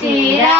Shira.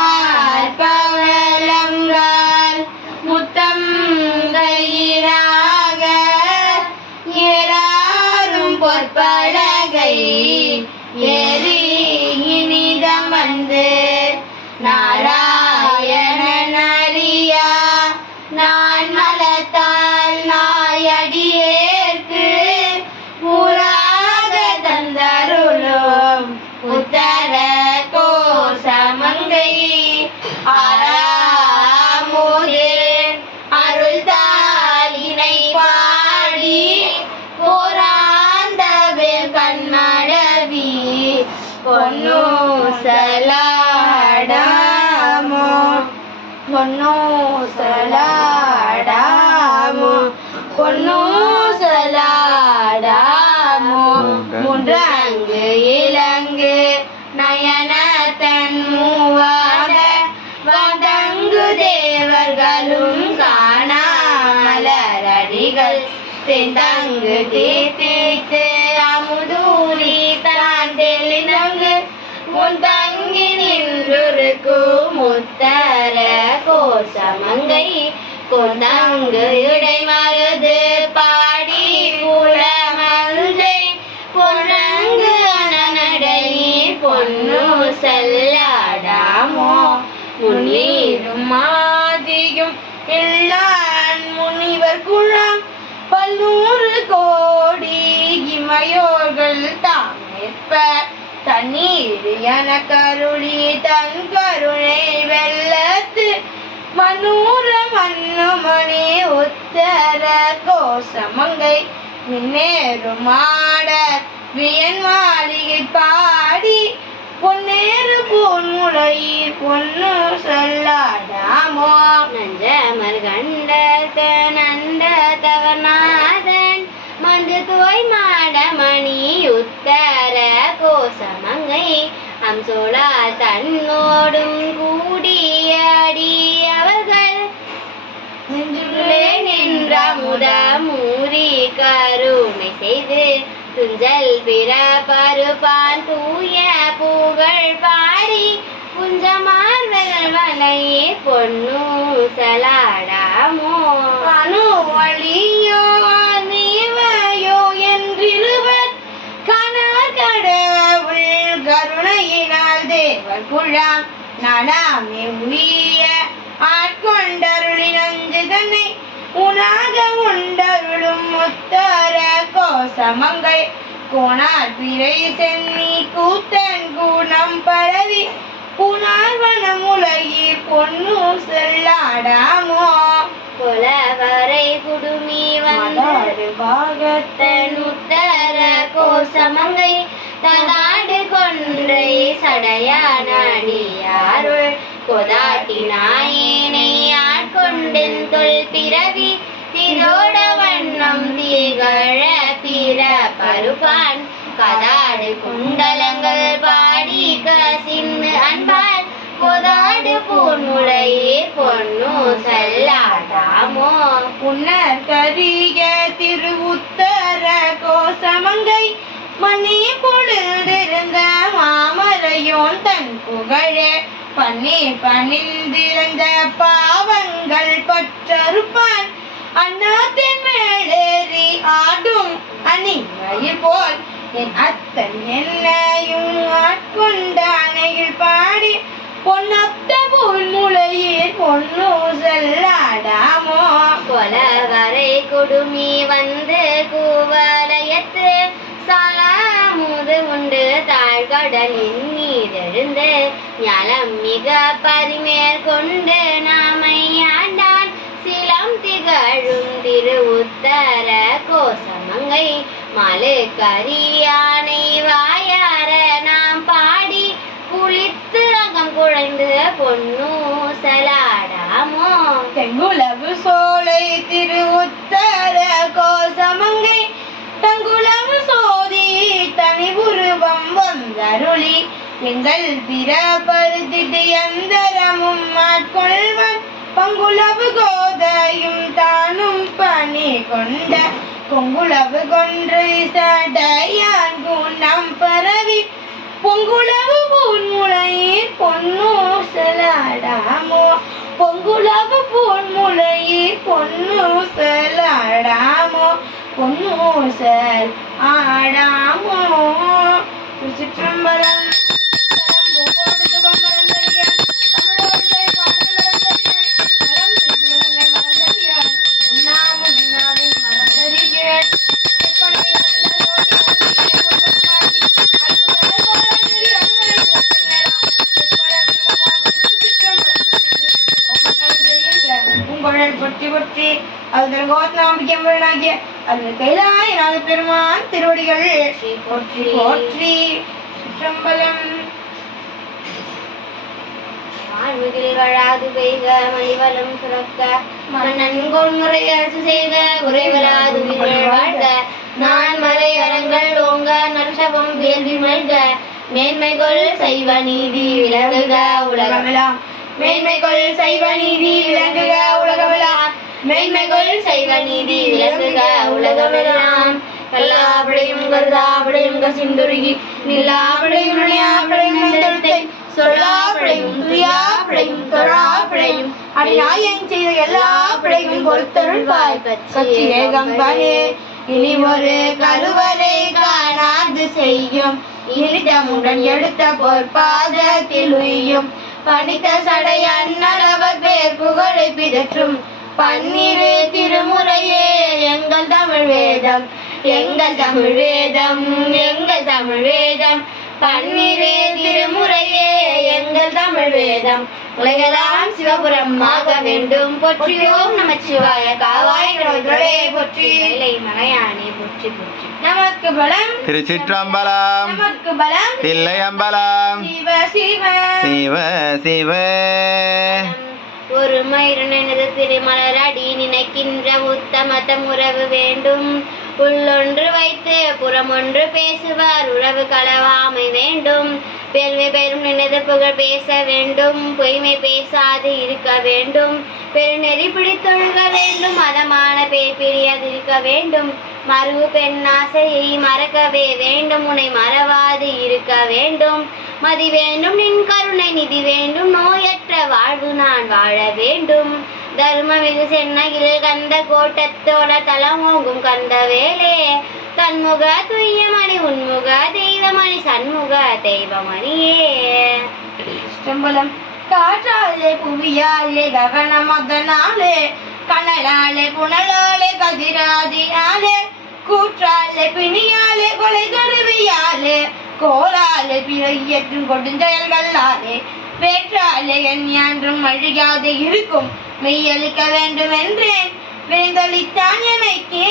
சமங்கை கொந்தங்கு இடை மருது பாடி புலமங்கை பொன்னங்கு அனநடை பொன்னு செல்லாடாமோ? முன்னீரும் மாதியும் எல்லான் முனிவர் குழாம் பல்நூறு கோடி இமையோர்கள் தாமேற்ப தண்ணீர் என கருளி தன் கருணை வெல்ல மனூர மண்ணுமணி உத்தர கோஷமங்கை மின்னேறும் மாட வியன் மாளிகை பாடி பொன்னேறு பொன்முளையில் பொன்னு சொல்லாடாமோ. நஞ்சமர் மருகண்ட நந்த தவநாதன் மந்து தோய் மாடமணி உத்தர கோசமங்கை அம்சோழா தன்னோடும் கூடியடி நெஞ்சுள்ளே நின்ற முதமூரி கருமை செய்து துஞ்சல் பிற பருப்பான் தூய புகழ் பாடி புஞ்சமார்வர்கள் வலையே பொண்ணு சலாடாமோ? அணு வழியோ நீவையோ என்றிருவர் கனகடவுள் கருணையினால் தேவர் குழாம் நாடாமே முத்தர கோசமங்கை கோணார் பிறை சென்னி கூத்தன் கூணம் பரவி புனார்வனம் உலகில் பொன்னு செல்லாடாமோ? புலவரை குடுமி வந்தரு பாகத்தன் உத்தர கோசமங்கை தகாடு கொன்றை சடையானடியாருள் கொதாட்டி நாயேனை ஆட்கொண்டின் தொல் பிறவி? திகழ பிற பருப்பான் கதாடு குண்டலங்கள் பாடி கசிந்து அன்பால் பொதாடு பூன்முளையே பொன்னு செல்லாடாமோ புன்னர் கரிய திருவுத்தர கோசமங்கை மணி பொழுதிருந்த மாமரையோன் தன் புகழே. பன்னி பணிந்திருந்த பாவங்கள் பற்றறுப்பான் அண்ணாத்தின் மேலேறி ஆடும் அணிமயில் போல் என் அத்தன் என்னையும் ஆட்கொண்ட அணையில் பாடி பொன்னத்த போல் முளையில் பொன்னு செல்லாடாமோ? கொலவரை கொடுமி வந்து கூவலயத்து சாலாமுது உண்டு தாழ்கடலின் மீதெழுந்து ஞலம் மிக பரிமேல் கொண்டு திரு கோசமங்கை மலு கரியானை வாயார நாம் பாடி குளித்து அங்கம் குழைந்து பொன்னு சலாடாமோ தெங்குலவு சோலை திரு உத்தர கோசமங்கை தங்குளவு சோதி தனி உருவம் வந்தருளி எங்கள் பிற பருத்திட்டு எந்தரமும் ஆட்கொள்வன் பங்குளவு கோதையும் தானும் பணி கொண்ட பொங்குளவு கொன்று சடையான் குணம் பரவி. பொங்குளவு பூன்முளையீர் பொன்னோ செலாடாமோ? பொங்குளவு பூன்முளையீர் பொன்னோ செலாடாமோ? பொன்னோ செல் ஆடாமோ? சிற்றம்பலம் பொற்றி பொற்றி அதன் கோத்னாம்பிக்கம்பனாகிய அது கைலாயநாத பெருமான் திருவடிகள். போற்றி. போற்றி. சிற்றம்பலம். வாழ்வுகளில் வழாது பெய்க மணிவலம் சுரக்க. மன்னன் கொன்முறை அரசு செய்க உயிர்கள் வாழ்க. நான் அறங்கள் ஓங்க நற்சவம் வேள்வி மல்க மேன்மைகள் சைவ நீதி விளங்குக உலகம். உலகமெல்லாம் மேன்மைகள் சைவ நீதி விளங்குக உலகமெல்லாம். மேன்மைகள் சைவ நீதி விளங்குக உலகமெல்லாம். கல்லாபடையும் கருதாபடையும் கசிந்துருகி நிலாபடையும் நுழையாபடையும் நந்தத்தை சொல்லாபடையும் துயாபடையும் தொழாபடையும் அடிநாயன் செய்த எல்லா பிழையும் பொறுத்தருள் கட்சி ஏகம்பனே இனி ஒரு கருவறை காணாது செய்யும். இனிதமுடன் எடுத்த பொற்பாதத்தில் உயும் பணித்த சடையன் நலவர் பேர் புகழை பிதற்றும். பன்னிரு திருமுறையே எங்கள் தமிழ் வேதம். எங்கள் தமிழ் வேதம் எங்கள் தமிழ் வேதம். பன்னிரு திருமுறையே எங்கள் தமிழ் வேதம். உலகெல்லாம் சிவபுரம் ஆக வேண்டும். போற்றியோம் நமச்சிவாய காவாய் கடவுளே போற்றி. இல்லை மலையானே போற்றி போற்றி. நமக்கு பலம். திருச்சிற்றம்பலம். நமக்கு பலம். தில்லையம்பலம். சிவ சிவ. சிவ சிவ. ஒரு மயிரனது திருமலரடி நினைக்கின்ற உத்தமதம் உறவு வேண்டும். உள்ளொன்று வைத்து புறமொன்று பேசுவார். உறவு களவாமை வேண்டும். பெருமை பெரும் நினைது புகழ் பேச வேண்டும். பொய்மை பேசாது இருக்க வேண்டும். பெருநெறி பிடித்தொழுக வேண்டும். மதமான பேர் பிரியாதிருக்க வேண்டும். மறுவு பெண்ணாசையை மறக்கவே வேண்டும். உனை மறவாது இருக்க வேண்டும். மதி வேண்டும் நின் கருணை நிதி வேண்டும். நோயற்ற வாழ்வு நான் வாழ வேண்டும். தர்மமிகு சென்னையில் கந்த கோட்டத்தோட தலமோங்கும் கந்த வேலே. தன்முக துய்யமணி உன்முக தெய்வமணி சண்முக தெய்வமணியே. சிற்றம்பலம் காற்றாலே புவியாலே ககன மகனாலே கனலாலே புனலாலே கதிரா கோலாலே பிழையற்றும் கொடுஞ்செயல்களாலே வேற்றாலே என்றும் அழியாது இருக்கும். மெய்யளிக்க வேண்டும் என்றேன் வேந்தளித்தான் எமைக்கே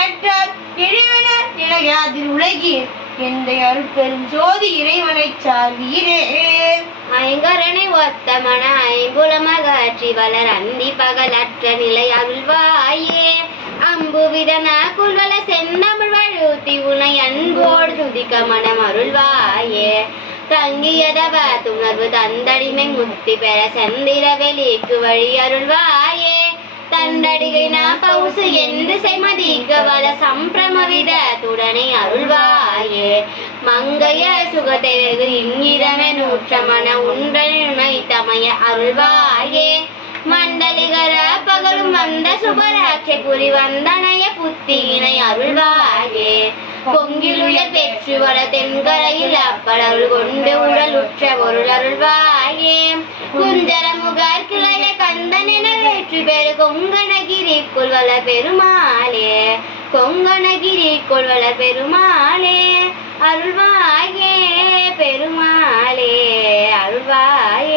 ஏற்றால் இழிவன நிலையாது உலகீர். எந்த அருட்பெரும் ஜோதி இறைவனை சார்வீரே. ஐங்கரனை ஒத்த மன ஐம்புலமகாற்றி வளர் அந்தி பகலற்ற நிலை அருள்வாயே அம்புவிதன குல்வல சென்னம வழுத்தி உனை அன்போடு துதிக்க மனம் அருள்வாயே தங்கியதவ துணர்வு தந்தடிமை முத்தி பெற சந்திர வெளிக்கு வழி அருள்வாயே. தண்டடிகை நான் பவுசு என்று செய்மதிக்க வல சம்பிரமவித துடனை அருள்வாயே. மங்கைய சுகத்தை வெகு இங்கிரமே நூற்றமன உண்டனை தமைய அருள்வாயே. மண்டலிகர பகலும் வந்த சுபராட்சை புரி வந்தனைய புத்தியினை அருள்வாயே. பொங்கிலுயர் பெற்று வர தென்கரையில் அப்படருள் கொண்டு உடல் உற்ற பொருள் அருள்வாயே. குஞ்சர முகார் கிளைய கந்தனென வெற்றி பெரு கொங்கணகிரி கொள்வள பெருமாளே. கொங்கணகிரி கொள்வள பெருமாளே. அருள்வாயே பெருமாளே அருள்வாயே.